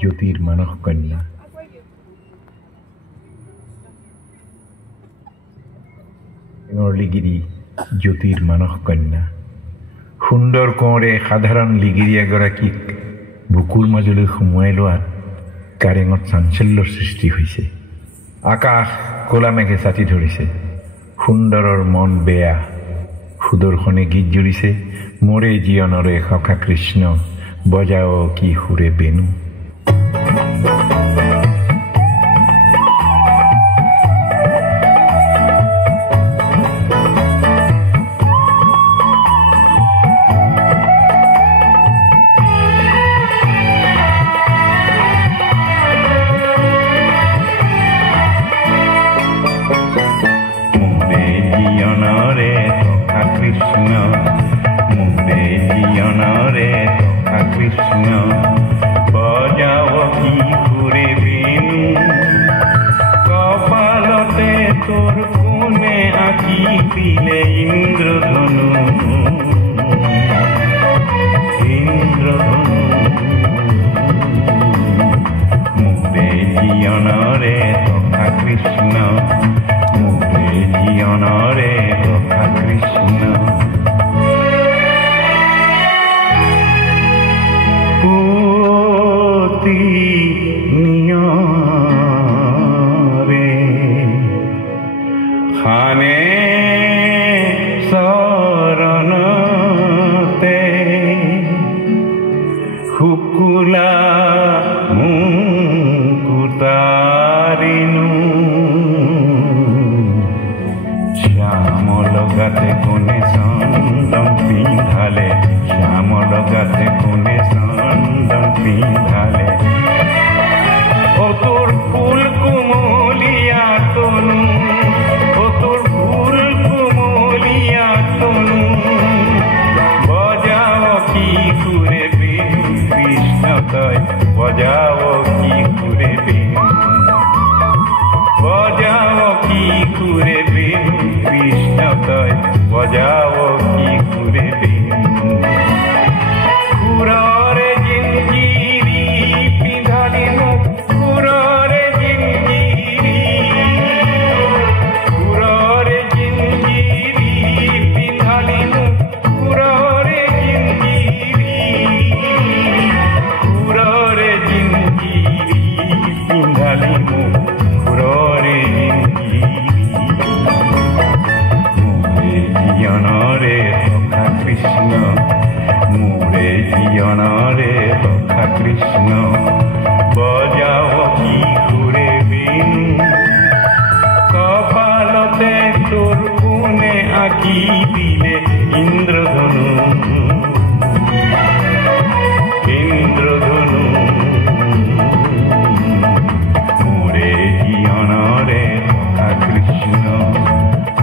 জ্যোতিৰ মানস কন্যা লিগিৰি জ্যোতিৰ মানস কন্যা সুন্দৰ কোঁৱৰে সাধাৰণ লিগিৰি এগৰাকীক বুকুৰ মাজলৈ সোমোৱাই লোৱাত কাৰেঙত চাঞ্চল্যৰ সৃষ্টি হৈছে। আকাশ ক'লা মেঘে ছাতি ধৰিছে। সুন্দৰৰ মন বেয়া। সুদৰ্শনে গীত জুৰিছে, মোৰে জীৱনৰে সখা কৃষ্ণ বজাও কি সুৰে বেণু। কৃষ্ণ মোরে জীবনরে সখা কৃষ্ণ বজাও কি সুরে বেণু। কপালতে তোর কোণে আঁকি দিলে ইন্দ্রধনু। ইন্দ্রধনু মোরে জীবনরে সখা কৃষ্ণ মোরে জীবনরে সখা কৃষ্ণ। খানে শরণতে শুকুলা মুকুতারিনু। শ্যামল গাতে কোনে চন্দন পিন্ধালে শ্যামল গাতে কোনে চন্দন পিন্ধালে। ও তোর ফুল কুমলিয়া তনু ও তোর ফুল কুমলিয়া তনু বজাও কি সুরে বেণু কৃষ্ণ তয় বজাও কি সুরে বেণু। বজাও কি সুরে বেণু কৃষ্ণ তয় বজাও কি সুরে বেণু। খুররে জিঞ্জিরি পিঁধালি মুখ খুররে জিঞ্জিরি। খুররে জিঞ্জিরি পিঁধালি মুখ খুররে জিঞ্জিরি। খুররে জিঞ্জিরি পিঁধালি মুখ খুররে জিঞ্জিরি। মোরে জীবনরে সখা কৃষ্ণ মোরে জীবনরে সখা কৃষ্ণ বজাও কি সুরে বেণু। কপালতে তোর কোণে আঁকি দিলে ইন্দ্রধনু। ইন্দ্রধনু মোরে জীবনরে সখা কৃষ্ণ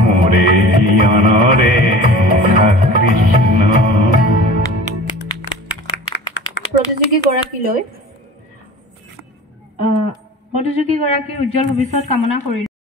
মোরে জীবনরে সখা কৃষ্ণ। প্ৰতিযোগীগৰাকীৰ উজ্জ্বল ভৱিষ্যত কামনা কৰিলোঁ।